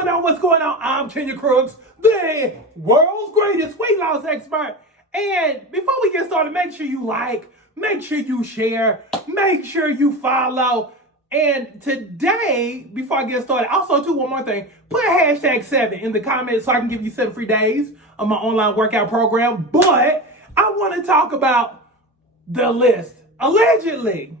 going on? What's going on? I'm Kenya Crooks, the world's greatest weight loss expert. And before we get started, make sure you like, make sure you share, make sure you follow. And today, before I get started, also too, one more thing, put #7 in the comments so I can give you 7 free days of my online workout program. But I want to talk about the list. Allegedly,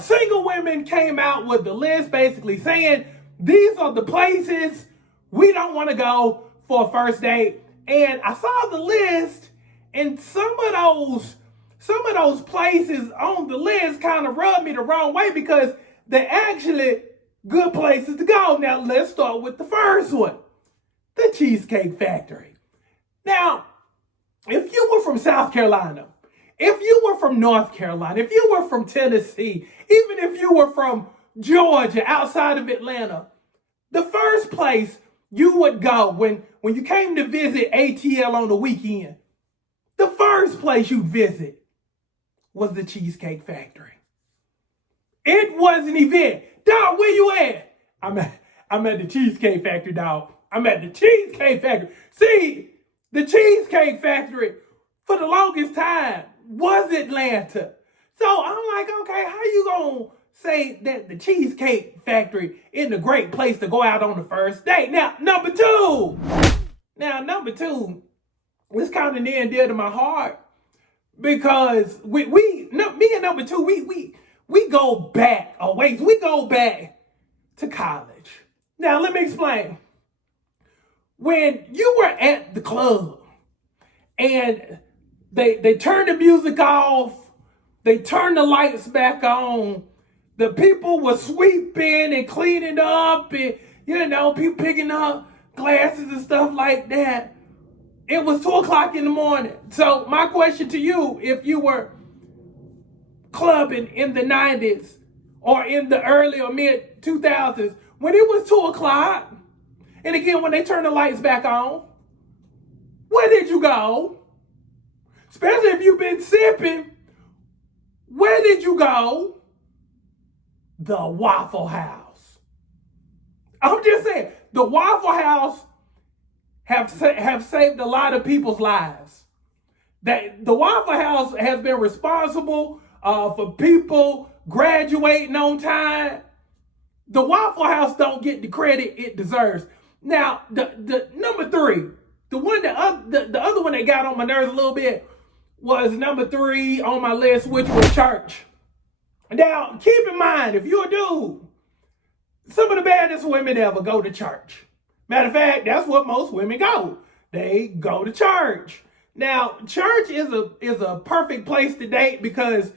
single women came out with the list basically saying these are the places we don't want to go for a first date. And I saw the list, and some of those places on the list kind of rubbed me the wrong way because they're actually good places to go. Now let's start with the first one, the Cheesecake Factory. Now, if you were from South Carolina, if you were from North Carolina, if you were from Tennessee, even if you were from Georgia, outside of Atlanta, the first place you would go when you came to visit ATL on the weekend, the first place you'd visit was the Cheesecake Factory. It was an event. Dog, where you at? I'm at the Cheesecake Factory, dog. I'm at the Cheesecake Factory. See, the Cheesecake Factory, for the longest time, was Atlanta. So I'm like, okay, how you gonna say that the Cheesecake Factory isn't a great place to go out on the first date? Now, number two was kind of near and dear to my heart because me and number two, we go back a ways. We go back to college. Now, let me explain. When you were at the club and they turned the music off, they turned the lights back on, the people were sweeping and cleaning up and, people picking up glasses and stuff like that. It was 2 o'clock in the morning. So my question to you, if you were clubbing in the 90s or in the early or mid 2000s, when it was 2 o'clock, and again, when they turned the lights back on, where did you go? Especially if you've been sipping, where did you go? The Waffle House. I'm just saying, the Waffle House have saved a lot of people's lives. That the Waffle House has been responsible for people graduating on time. The Waffle House don't get the credit it deserves. Now, the number 3, the other one that got on my nerves a little bit was number 3 on my list, which was church. Now, keep in mind, if you're a dude, some of the baddest women ever go to church. Matter of fact, that's what most women go. They go to church. Now, church is a perfect place to date because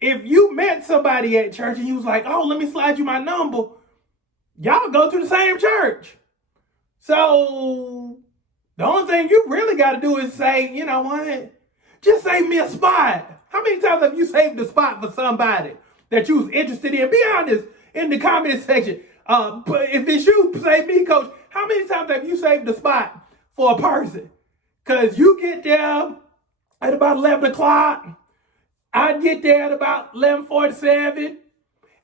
if you met somebody at church and you was like, oh, let me slide you my number, y'all go to the same church. So the only thing you really got to do is say, you know what? Just save me a spot. How many times have you saved a spot for somebody that you was interested in? Be honest in the comment section. But if it's you, save me, coach. How many times have you saved a spot for a person? Because you get there at about 11 o'clock. I'd get there at about 11:47.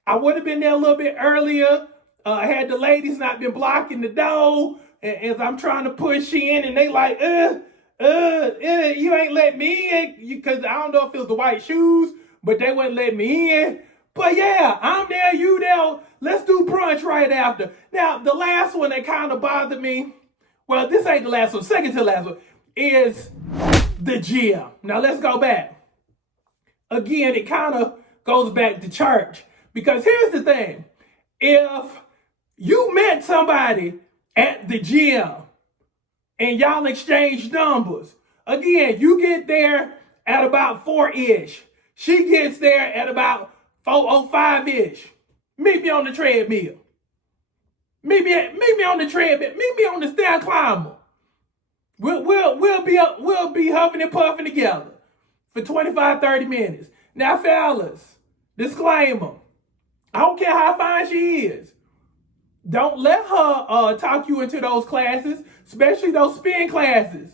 I would have been there a little bit earlier. Had the ladies not been blocking the door as I'm trying to push in, and they like, you ain't let me in, because I don't know if it was the white shoes, but they wouldn't let me in. But yeah, I'm there, you there. Let's do brunch right after. Now, the last one that kind of bothered me, well, this ain't the last one, second to last one, is the gym. Now, let's go back. Again, it kind of goes back to church. Because here's the thing. If you met somebody at the gym and y'all exchange numbers, again, you get there at about 4-ish. She gets there at about 4:05-ish. Meet me on the treadmill. Meet me on the treadmill. Meet me on the stair climber. We'll be huffing and puffing together for 25-30 minutes. Now, fellas, disclaimer. I don't care how fine she is. Don't let her talk you into those classes, especially those spin classes.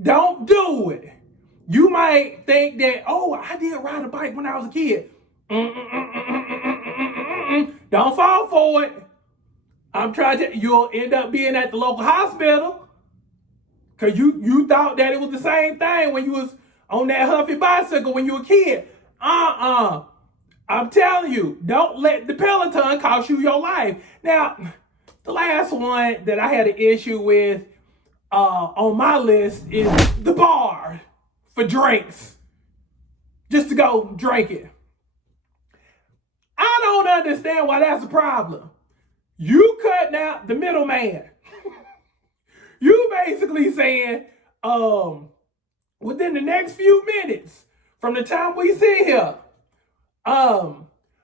Don't do it. You might think that, oh, I did ride a bike when I was a kid. Don't fall for it. I'm trying to, you'll end up being at the local hospital because you thought that it was the same thing when you was on that Huffy bicycle when you were a kid. I'm telling you, don't let the Peloton cost you your life. Now, the last one that I had an issue with on my list is the bar for drinks. Just to go drink it. I don't understand why that's a problem. You cutting out the middleman. You basically saying, within the next few minutes from the time we sit here,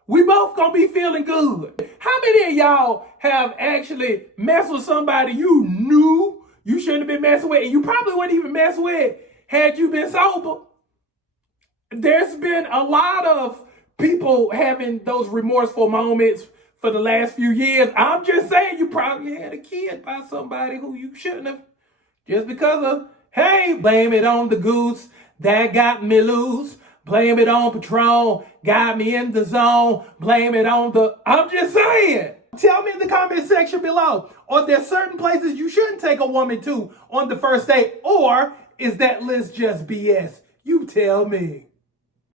we both gonna be feeling good. How many of y'all have actually messed with somebody you knew you shouldn't have been messing with, and you probably wouldn't even mess with had you been sober? There's been a lot of people having those remorseful moments for the last few years. I'm just saying, you probably had a kid by somebody who you shouldn't have, just because of, hey, blame it on the goose that got me loose. Blame it on Patron, got me in the zone. Blame it on the, I'm just saying. Tell me in the comment section below, are there certain places you shouldn't take a woman to on the first date? Or is that list just BS? You tell me.